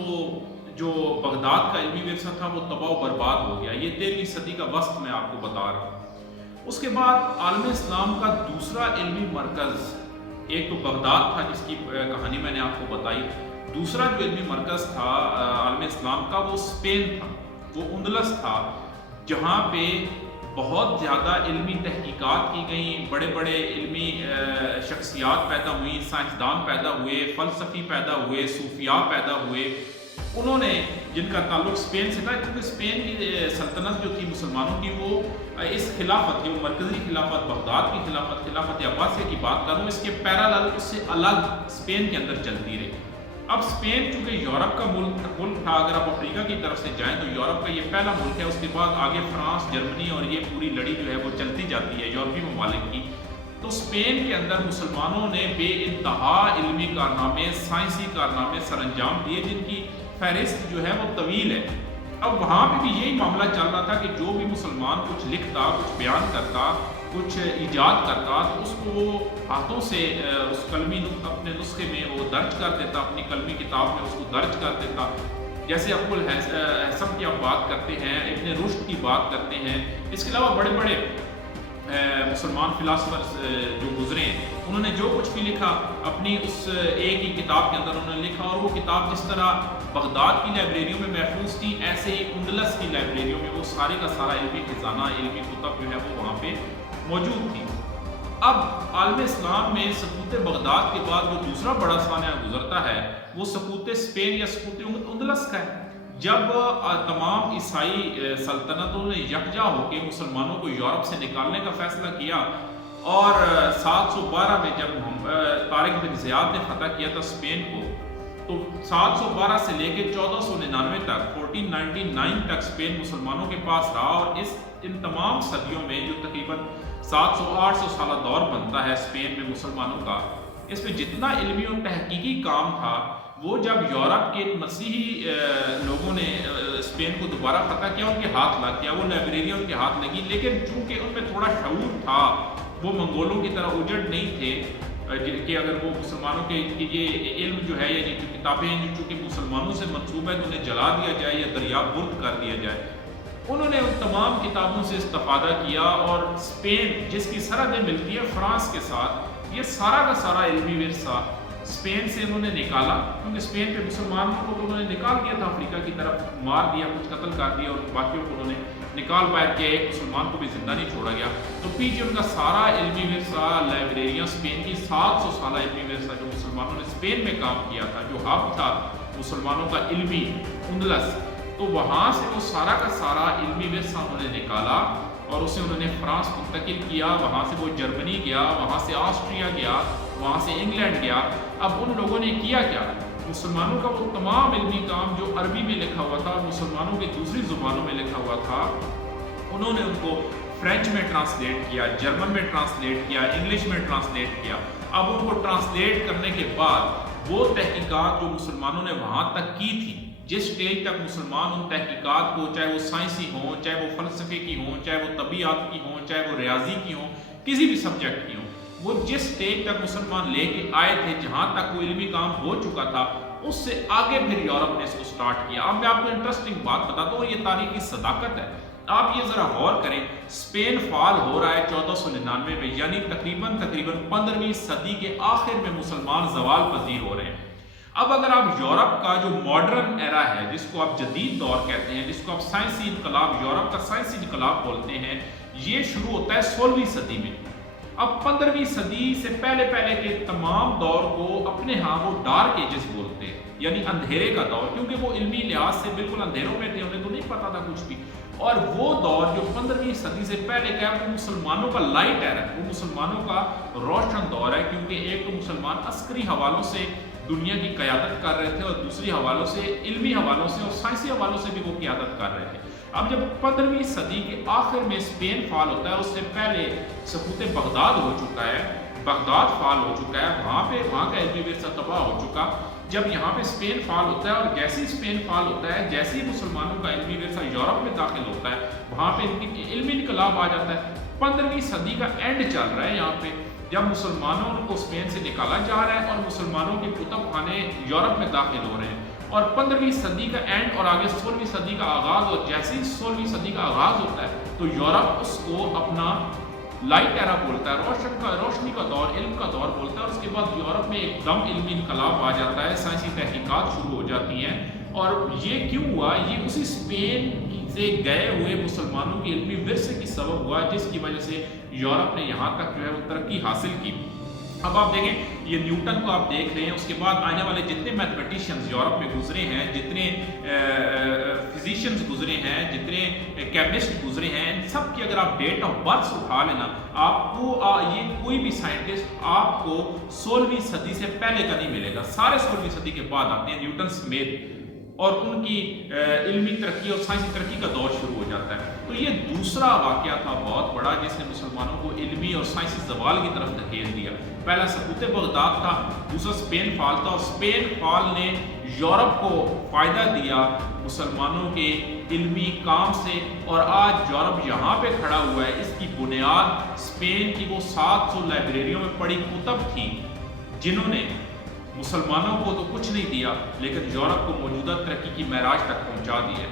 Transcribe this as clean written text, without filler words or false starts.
تو جو بغداد کا علمی ورثہ تھا وہ تباہ و برباد ہو گیا. یہ 13ویں صدی کا وسط میں آپ کو بتا رہا ہوں. اس کے بعد عالم اسلام کا دوسرا علمی مرکز، ایک تو بغداد تھا جس کی کہانی میں نے آپ کو بتائی، دوسرا جو علمی مرکز تھا عالم اسلام کا وہ اسپین تھا، وہ اندلس تھا، جہاں پہ بہت زیادہ علمی تحقیقات کی گئیں، بڑے بڑے علمی شخصیات پیدا ہوئیں، سائنسدان پیدا ہوئے، فلسفی پیدا ہوئے، صوفیاء پیدا ہوئے. انہوں نے جن کا تعلق اسپین سے تھا، کیونکہ اسپین کی سلطنت جو تھی مسلمانوں کی، وہ اس خلافت کی، وہ مرکزی خلافت، بغداد کی خلافت، خلافت عباسیہ کی بات کروں، اس کے پیرالل، اس سے الگ اسپین کے اندر چلتی رہی. اب اسپین چونکہ یورپ کا ملک تھا، اگر آپ افریقہ کی طرف سے جائیں تو یورپ کا یہ پہلا ملک ہے. اس کے بعد آگے فرانس، جرمنی اور یہ پوری لڑی جو ہے وہ چلتی جاتی ہے یورپی ممالک کی. تو اسپین کے اندر مسلمانوں نے بے انتہا علمی کارنامے، سائنسی کارنامے سر انجام دیے، جن کی فہرست جو ہے وہ طویل ہے. اب وہاں پہ بھی یہی معاملہ چل رہا تھا کہ جو بھی مسلمان کچھ لکھتا، کچھ بیان کرتا، کچھ ایجاد کرتا، تو اس کو وہ ہاتھوں سے اس کلمی اپنے نسخے میں وہ درج کر دیتا، اپنی کلمی کتاب میں اس کو درج کر دیتا. جیسے ابو الحسن کی آپ بات کرتے ہیں، ابن رشد کی بات کرتے ہیں. اس کے علاوہ بڑے بڑے مسلمان فلاسفرز جو گزرے ہیں، انہوں نے جو کچھ بھی لکھا اپنی اس ایک ہی کتاب کے اندر انہوں نے لکھا. اور وہ کتاب جس طرح بغداد کی لائبریریوں میں محفوظ تھی، ایسے ہی اندلس کی لائبریریوں میں وہ سارے کا سارا علمی خزانہ، علمی کتب جو ہے وہ وہاں پہ موجود تھی. اب عالم اسلام میں سقوط بغداد کے بعد جو دوسرا بڑا سانحہ گزرتا ہے وہ سقوط اسپین یا سقوط اندلس کا ہے. جب تمام عیسائی سلطنتوں نے یکجا ہو کے مسلمانوں کو یورپ سے نکالنے کا فیصلہ کیا، اور 712 میں جب طارق بن زیاد نے فتح کیا تھا اسپین کو، تو 712 سے لے کے 1499 تک، 1499 تک اسپین مسلمانوں کے پاس رہا. اور ان تمام صدیوں میں جو تقریباً 700-800 سالہ دور بنتا ہے اسپین میں مسلمانوں کا، اس میں جتنا علمی اور تحقیقی کام تھا وہ جب یورپ کے مسیحی لوگوں نے اسپین کو دوبارہ فتح کیا، ان کے ہاتھ لگ گیا، وہ لائبریریاں ان کے ہاتھ لگی. لیکن چونکہ ان میں تھوڑا شعور تھا، وہ منگولوں کی طرح اجڑ نہیں تھے کہ اگر وہ مسلمانوں کے یہ علم جو ہے یا جو کتابیں ہیں جو چونکہ مسلمانوں سے منسوب ہے تو انہیں جلا دیا جائے یا دریا برد کر دیا جائے. انہوں نے ان تمام کتابوں سے استفادہ کیا، اور اسپین جس کی سرحدیں ملتی ہیں فرانس کے ساتھ، یہ سارا کا سارا علمی ورثہ اسپین سے انہوں نے نکالا. کیونکہ اسپین پہ مسلمانوں کو تو انہوں نے نکال دیا تھا، افریقہ کی طرف مار دیا، کچھ قتل کر دیا، اور باقیوں کو انہوں نے نکال باہر کیا، ایک مسلمان کو بھی زندہ نہیں چھوڑا گیا. تو پیچھے ان کا سارا علمی ورثہ، لائبریریاں، اسپین کی 700 سالہ علمی ورثہ جو مسلمانوں نے اسپین میں کام کیا تھا، جو ہب تھا مسلمانوں کا علمی اندلس، تو وہاں سے وہ سارا کا سارا علمی ورثہ انہوں نے نکالا اور اسے انہوں نے فرانس منتقل کیا. وہاں سے وہ جرمنی گیا، وہاں سے آسٹریا گیا، وہاں سے انگلینڈ گیا. اب ان لوگوں نے کیا کیا؟ مسلمانوں کا وہ تمام علمی کام جو عربی میں لکھا ہوا تھا، مسلمانوں کی دوسری زبانوں میں لکھا ہوا تھا، انہوں نے ان کو فرینچ میں ٹرانسلیٹ کیا، جرمن میں ٹرانسلیٹ کیا، انگلش میں ٹرانسلیٹ کیا. اب ان کو ٹرانسلیٹ کرنے کے بعد وہ تحقیقات جو مسلمانوں نے وہاں تک کی تھی، جس سٹیج تک مسلمان ان تحقیقات کو، چاہے وہ سائنسی ہوں، چاہے وہ فلسفے کی ہوں، چاہے وہ طبیعت کی ہوں، چاہے وہ ریاضی کی ہوں، کسی بھی سبجیکٹ کی ہوں، وہ جس سٹیج تک مسلمان لے کے آئے تھے، جہاں تک وہ علمی کام ہو چکا تھا، اس سے آگے پھر یورپ نے اس کو سٹارٹ کیا. اب میں آپ کو انٹرسٹنگ بات بتاتا ہوں، یہ تاریخی صداقت ہے. آپ یہ ذرا غور کریں، اسپین فعال ہو رہا ہے 1499 میں، یعنی تقریباً 15ویں صدی کے آخر میں مسلمان زوال پذیر ہو رہے ہیں. اب اگر آپ یورپ کا جو ماڈرن ایرا ہے، جس کو آپ جدید دور کہتے ہیں، جس کو آپ سائنسی انقلاب، یورپ کا سائنسی انقلاب بولتے ہیں، یہ شروع ہوتا ہے 16ویں صدی میں. اب 15ویں صدی سے پہلے کے تمام دور کو اپنے ہاں وہ ڈارک ایجز بولتے ہیں، یعنی اندھیرے کا دور، کیونکہ وہ علمی لحاظ سے بالکل اندھیروں میں تھے، انہیں تو نہیں پتا تھا کچھ بھی. اور وہ دور جو 15ویں صدی سے پہلے کا ہے، وہ مسلمانوں کا لائٹ ایرا ہے، وہ مسلمانوں کا روشن دور ہے. کیونکہ ایک تو مسلمان عسکری حوالوں سے دنیا کی قیادت کر رہے تھے، اور دوسری حوالوں سے، علمی حوالوں سے اور سائنسی حوالوں سے بھی وہ قیادت کر رہے تھے. اب جب 15ویں صدی کے آخر میں اسپین فعال ہوتا ہے، اس سے پہلے سقوط بغداد ہو چکا ہے، بغداد فعال ہو چکا ہے، وہاں کا علمی ورثہ تباہ ہو چکا. جب یہاں پہ اسپین فعال ہوتا ہے، اور جیسے اسپین فعال ہوتا ہے، جیسے ہی مسلمانوں کا علمی ورثہ یورپ میں داخل ہوتا ہے، وہاں پہ علمی انقلاب آ جاتا ہے. 15ویں صدی کا اینڈ چل رہا ہے یہاں پہ، جب مسلمانوں کو اسپین سے نکالا جا رہا ہے اور مسلمانوں کے کتب خانے یورپ میں داخل ہو رہے ہیں. اور 15ویں صدی کا اینڈ اور آگے 16ویں صدی کا آغاز، اور جیسے ہی 16ویں صدی کا آغاز ہوتا ہے تو یورپ اس کو اپنا لائٹ ایرا بولتا ہے، روشنی کا دور، علم کا دور بولتا ہے، اور اس کے بعد یورپ میں ایک دم علمی انقلاب آ جاتا ہے، سائنسی تحقیقات شروع ہو جاتی ہیں۔ اور یہ کیوں ہوا؟ یہ اسی اسپین سے گئے ہوئے مسلمانوں کی علمی ورثے کی سبب ہوا، جس کی وجہ سے یورپ نے یہاں تک جو ہے وہ ترقی حاصل کی۔ اب آپ دیکھیں یہ نیوٹن کو آپ دیکھ رہے ہیں، اس کے بعد آنے والے جتنے میتھمیٹیشینز یورپ میں گزرے ہیں، جتنے فزیشینز گزرے ہیں، جتنے کیمسٹ گزرے ہیں، ان سب کی اگر آپ ڈیٹ آف برتھ اٹھا لینا، آپ کو یہ کوئی بھی سائنٹسٹ آپ کو 16ویں صدی سے پہلے کا نہیں ملے گا، سارے 16ویں صدی کے بعد آتے ہیں نیوٹن سمیت، اور ان کی علمی ترقی اور سائنسی ترقی کا دور شروع ہو جاتا ہے۔ تو یہ دوسرا واقعہ تھا بہت بڑا جس نے مسلمانوں کو علمی اور سائنسی زوال کی طرف دھکیل دیا۔ پہلا سقوط بغداد تھا، دوسرا اسپین فال تھا، اور اسپین فال نے یورپ کو فائدہ دیا مسلمانوں کے علمی کام سے، اور آج یورپ یہاں پہ کھڑا ہوا ہے۔ اس کی بنیاد اسپین کی وہ 700 لائبریریوں میں پڑھی کتب تھی جنہوں نے مسلمانوں کو تو کچھ نہیں دیا لیکن یورپ کو موجودہ ترقی کی معراج تک پہنچا دیا ہے۔